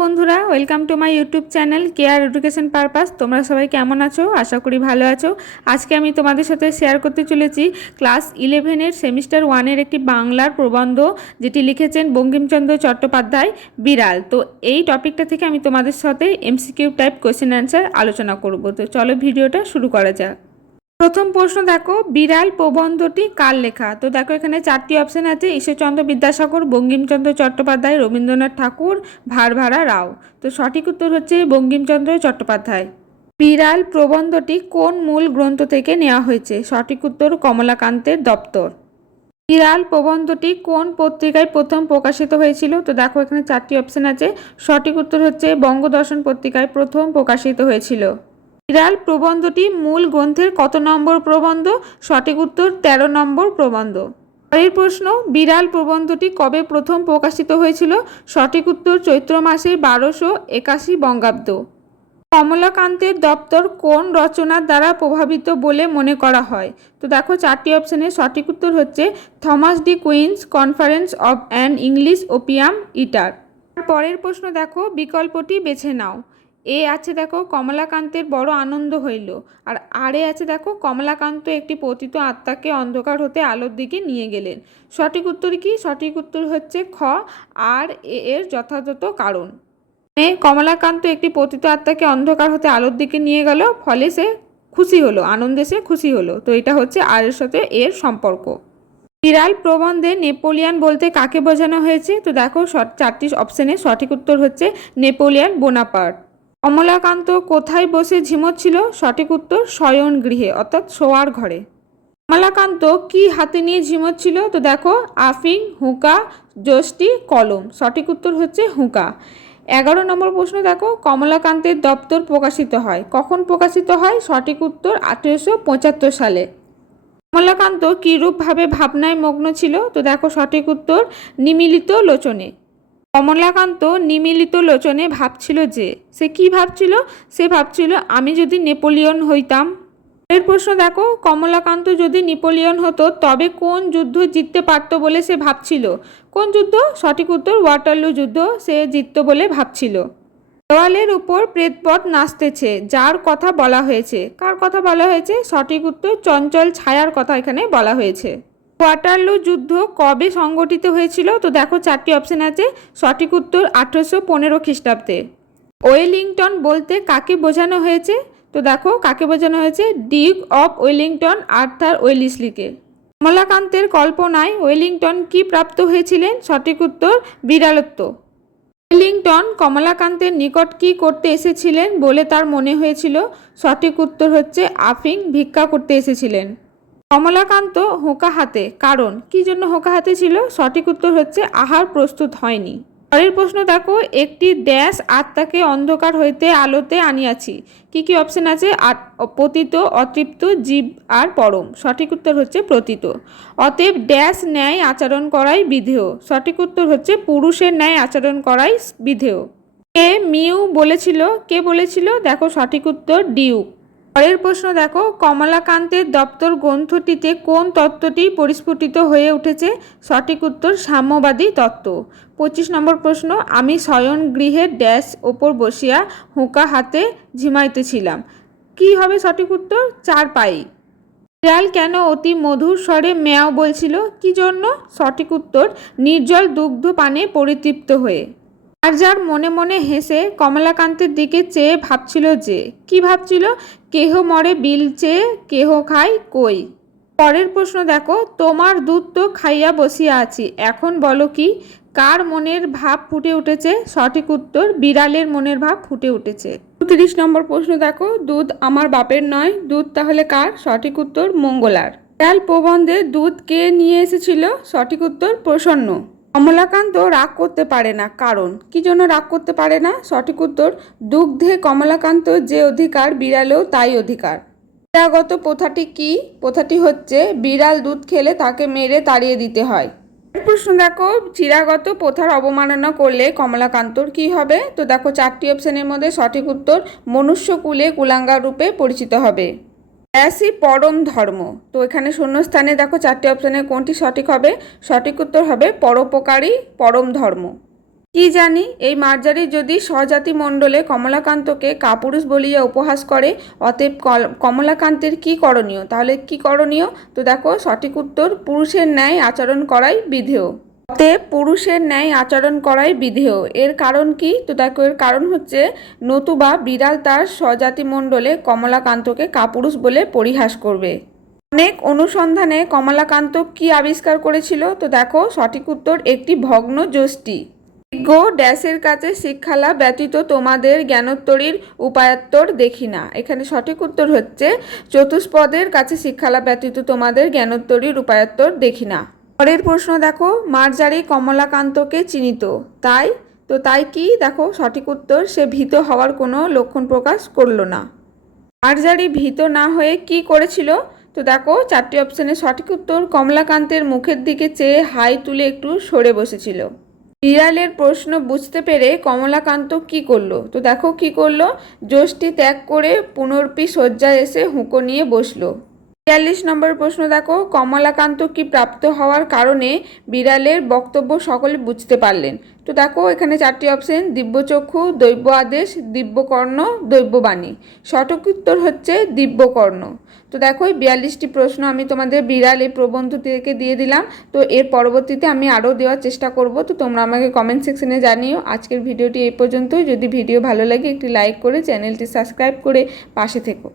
বন্ধুরা, welcome to my YouTube channel care education purpose. তোমরা সবাই কেমন আছো? আশা করি ভালো আছো। আজকে আমি তোমাদের সাথে শেয়ার করতে চলেছি ক্লাস 11-এর সেমিস্টার 1-এর একটি বাংলার প্রবন্ধ, যেটি লিখেছেন বঙ্কিমচন্দ্র চট্টোপাধ্যায়, বিড়াল। তো এই টপিকটা থেকে আমি তোমাদের সাথে এমসিকিউ টাইপ কোয়েশ্চেন অ্যান্সার আলোচনা করব। তো চলো ভিডিওটা শুরু করা যাক। প্রথম প্রশ্ন দেখো, বিড়াল প্রবন্ধটি কার লেখা? তো দেখো এখানে চারটি অপশন আছে: ঈশ্বরচন্দ্র বিদ্যাসাগর, বঙ্কিমচন্দ্র চট্টোপাধ্যায়, রবীন্দ্রনাথ ঠাকুর, ভারভারা রাও। তো সঠিক উত্তর হচ্ছে বঙ্কিমচন্দ্র চট্টোপাধ্যায়। বিড়াল প্রবন্ধটি কোন মূল গ্রন্থ থেকে নেওয়া হয়েছে? সঠিক উত্তর কমলাকান্তের দপ্তর। বিড়াল প্রবন্ধটি কোন পত্রিকায় প্রথম প্রকাশিত হয়েছিল? তো দেখো এখানে চারটি অপশন আছে। সঠিক উত্তর হচ্ছে বঙ্গদর্শন পত্রিকায় প্রথম প্রকাশিত হয়েছিল। বিড়াল প্রবন্ধটি মূল গ্রন্থের কত নম্বর প্রবন্ধ? সঠিক উত্তর 13 নম্বর প্রবন্ধ। পরের প্রশ্ন, বিড়াল প্রবন্ধটি কবে প্রথম প্রকাশিত হয়েছিল? সঠিক উত্তর চৈত্র মাসের 1281 বঙ্গাব্দ। কমলাকান্তের দপ্তর কোন রচনার দ্বারা প্রভাবিত বলে মনে করা হয়? তো দেখো চারটি অপশনের সঠিক উত্তর হচ্ছে Thomas De Quincey confessions of an English opium eater. পরের প্রশ্ন দেখো, বিকল্পটি বেছে নাও। এ আছে দেখো কমলাকান্তের বড় আনন্দ হইল, আর আরে আছে দেখো কমলাকান্ত একটি পতিত আত্মাকে অন্ধকার হতে আলোর দিকে নিয়ে গেলেন। সঠিক উত্তর কি? সঠিক উত্তর হচ্ছে খ, আর এর যথাযথ কারণ। কমলাকান্ত একটি পতিত আত্মাকে অন্ধকার হতে আলোর দিকে নিয়ে গেল, ফলে সে খুশি হলো, আনন্দে সে খুশি হলো। তো এটা হচ্ছে আর এর সাথে এর সম্পর্ক। বিড়াল প্রবন্ধে নেপোলিয়ান বলতে কাকে বোঝানো হয়েছে? তো দেখো চারটি অপশনে সঠিক উত্তর হচ্ছে নেপোলিয়ান বোনাপার্ট। কমলাকান্ত কোথায় বসে ঝিমোচ্ছিল? সঠিক উত্তর শয়ন গৃহে অর্থাৎ শোয়ার ঘরে। কমলাকান্ত কি হাতে নিয়ে ঝিমোচ্ছিল? তো দেখো আফিং, হুঁকা, যষ্টি, কলম। সঠিক উত্তর হচ্ছে হুঁকা। 11 নম্বর প্রশ্ন দেখো, কমলাকান্তের দপ্তর প্রকাশিত হয় কখন? প্রকাশিত হয়? সঠিক উত্তর 1875 সালে। কমলাকান্ত কিরূপভাবে ভাবনায় মগ্ন ছিল? তো দেখো সঠিক উত্তর নিমিলিত লোচনে। কমলাকান্ত নিমিলিত লোচনে ভাবছিল যে, সে কি ভাবছিল? সে ভাবছিল আমি যদি নেপোলিয়ন হইতাম। এর প্রশ্ন দেখো, কমলাকান্ত যদি নেপোলিয়ন হতো তবে কোন যুদ্ধ জিততে পারত বলে সে ভাবছিল? কোন যুদ্ধ? সঠিক উত্তর ওয়াটারলু যুদ্ধ সে জিতত বলে ভাবছিল। দেওয়ালের উপর প্রেতবৎ নাচতেছে, যার কথা বলা হয়েছে। কার কথা বলা হয়েছে? সঠিক উত্তর চঞ্চল ছায়ার কথা এখানে বলা হয়েছে। ওয়াটারলু যুদ্ধ কবে সংগঠিত হয়েছিল? তো দেখো চারটি অপশন আছে। সঠিক উত্তর 1815 খ্রিস্টাব্দে। ওয়েলিংটন বলতে কাকে বোঝানো হয়েছে? তো দেখো কাকে বোঝানো হয়েছে? ডিউক অফ ওয়েলিংটন আর্থার ওয়েলিসলিকে। কমলাকান্তের কল্পনায় ওয়েলিংটন কি প্রাপ্ত হয়েছিলেন? সঠিক উত্তর বিড়ালত্ব। ওয়েলিংটন কমলাকান্তের নিকট কি করতে এসেছিলেন বলে তার মনে হয়েছিল? সঠিক উত্তর হচ্ছে আফিং ভিক্ষা করতে এসেছিলেন। কমলাকান্ত হুঁকা হাতে, কারণ কি জন্য হুঁকা হাতে ছিল? সঠিক উত্তর হচ্ছে আহার প্রস্তুত হয়নি। পরের প্রশ্ন দেখো, একটি ড্যাশ আত্মাকে অন্ধকার হইতে আলোতে আনিয়াছি। কি কি অপশন আছে? পতিত, অতৃপ্ত, জীব আর পরম। সঠিক উত্তর হচ্ছে প্রতীত। অতএব ড্যাশ ন্যায় আচরণ করাই বিধেয়। সঠিক উত্তর হচ্ছে পুরুষের ন্যায় আচরণ করাই বিধেয়। কে মিউ বলেছিল? কে বলেছিল? দেখো সঠিক উত্তর ডিউক। পরের প্রশ্ন দেখো, কমলাকান্তের দপ্তর গ্রন্থটিতে কোন তত্ত্বটি পরিস্ফুটিত হয়ে উঠেছে? সঠিক উত্তর সাম্যবাদী তত্ত্ব। 25 নম্বর প্রশ্ন, আমি শয়ন গৃহের ড্যাশ ওপর বসিয়া হুঁকা হাতে ঝিমাইতেছিলাম। কি হবে সঠিক উত্তর? চারপাই। বিড়াল কেন অতি মধুর স্বরে ম্যাও বলছিল? কি জন্য? সঠিক উত্তর নির্জল দুগ্ধ পানে পরিতৃপ্ত হয়ে। আর যার মনে মনে হেসে কমলাকান্তের দিকে চেয়ে ভাবছিল যে, কি ভাবছিল? কেহ মরে বিল চেয়ে, কেহ খায় কই। পরের প্রশ্ন দেখো, তোমার দুধ তো খাইয়া বসিয়া আছি, এখন বলো কি? কার মনের ভাব ফুটে উঠেছে? সঠিক উত্তর বিড়ালের মনের ভাব ফুটে উঠেছে। 30 নম্বর প্রশ্ন দেখো, দুধ আমার বাপের নয়, দুধ তাহলে কার? সঠিক উত্তর মঙ্গলার। বিড়াল প্রবন্ধে দুধ কে নিয়ে এসেছিল? সঠিক উত্তর প্রসন্ন। কমলাকান্ত রাগ করতে পারে না, কারণ কি জন্য রাগ করতে পারে না? সঠিক উত্তর দুগ্ধে কমলাকান্ত যে অধিকার, বিড়ালেও তাই অধিকার। চিরাগত প্রথাটি কি? প্রথাটি হচ্ছে বিড়াল দুধ খেলে তাকে মেরে তাড়িয়ে দিতে হয়। প্রশ্ন দেখো, চিরাগত প্রথার অবমাননা করলে কমলাকান্তর কি হবে? তো দেখো চারটি অপশনের মধ্যে সঠিক উত্তর মনুষ্যকুলে কুলাঙ্গার রূপে পরিচিত হবে। ড্যাশই পরম ধর্ম। তো এখানে শূন্যস্থানে দেখো চারটি অপশনের কোনটি সঠিক হবে? সঠিক উত্তর হবে পরোপকারী পরম ধর্ম। কি জানি এই মার্জারি যদি স্বজাতি মণ্ডলে কমলাকান্তকে কাপুরুষ বলিয়া উপহাস করে, অতএব কমলাকান্তের কি করণীয়? তাহলে কি করণীয়? তো দেখো সঠিক উত্তর, পুরুষের ন্যায় আচরণ করাই বিধেয়। অতএব পুরুষের ন্যায় আচরণ করাই বিধেয়। এর কারণ কি? তো দেখো এর কারণ হচ্ছে, নতুবা বিড়াল তার স্বজাতি মণ্ডলে কমলাকান্তকে কাপুরুষ বলে পরিহাস করবে। অনেক অনুসন্ধানে কমলাকান্ত কি আবিষ্কার করেছিল? তো দেখো সঠিক উত্তর, একটি ভগ্ন যষ্টি। বিজ্ঞ ড্যাশের কাছে শিক্ষালাভ ব্যতীত তোমাদের জ্ঞানোত্তরীর উপায়োত্তর দেখি না। এখানে সঠিক উত্তর হচ্ছে, চতুষ্পদের কাছে শিক্ষালাভ ব্যতীত তোমাদের জ্ঞানোত্তরীর উপায়োত্তর দেখি না। পরের প্রশ্ন দেখো, মার্জারি কমলাকান্তকে চিনিত, তাই তো তাই কি? দেখো সঠিক উত্তর, সে ভীত হওয়ার কোনো লক্ষণ প্রকাশ করলো না। মার্জারি ভীত না হয়ে কি করেছিল? তো দেখো চারটি অপশনের সঠিক উত্তর, কমলাকান্তের মুখের দিকে চেয়ে হাই তুলে একটু সরে বসেছিল। বিড়ালের প্রশ্ন বুঝতে পেরে কমলাকান্ত কি করলো? তো দেখো কি করলো, যষ্টি ত্যাগ করে পুনর্পি শয্যায় এসে হুঁকো নিয়ে বসলো। ৪২ নম্বর প্রশ্ন দেখো, কমলাকান্ত কি প্রাপ্ত হওয়ার কারণে বিড়ালের বক্তব্য সকলে বুঝতে পারলেন? তো দেখো এখানে চারটি অপশন, দিব্যচক্ষু, দৈব্য আদেশ, দিব্যকর্ণ, দৈব্যবাণী। সঠিক উত্তর হচ্ছে দিব্যকর্ণ। তো দেখো এই ৪২টি প্রশ্ন আমি তোমাদের বিড়াল এই প্রবন্ধ থেকে দিয়ে দিলাম। তো এর পরবর্তীতে আমি আরও দেওয়ার চেষ্টা করব। তো তোমরা আমাকে কমেন্ট সেকশনে জানিও। আজকের ভিডিওটি এই পর্যন্তই। যদি ভিডিও ভালো লাগে একটি লাইক করে চ্যানেলটি সাবস্ক্রাইব করে পাশে থেকো।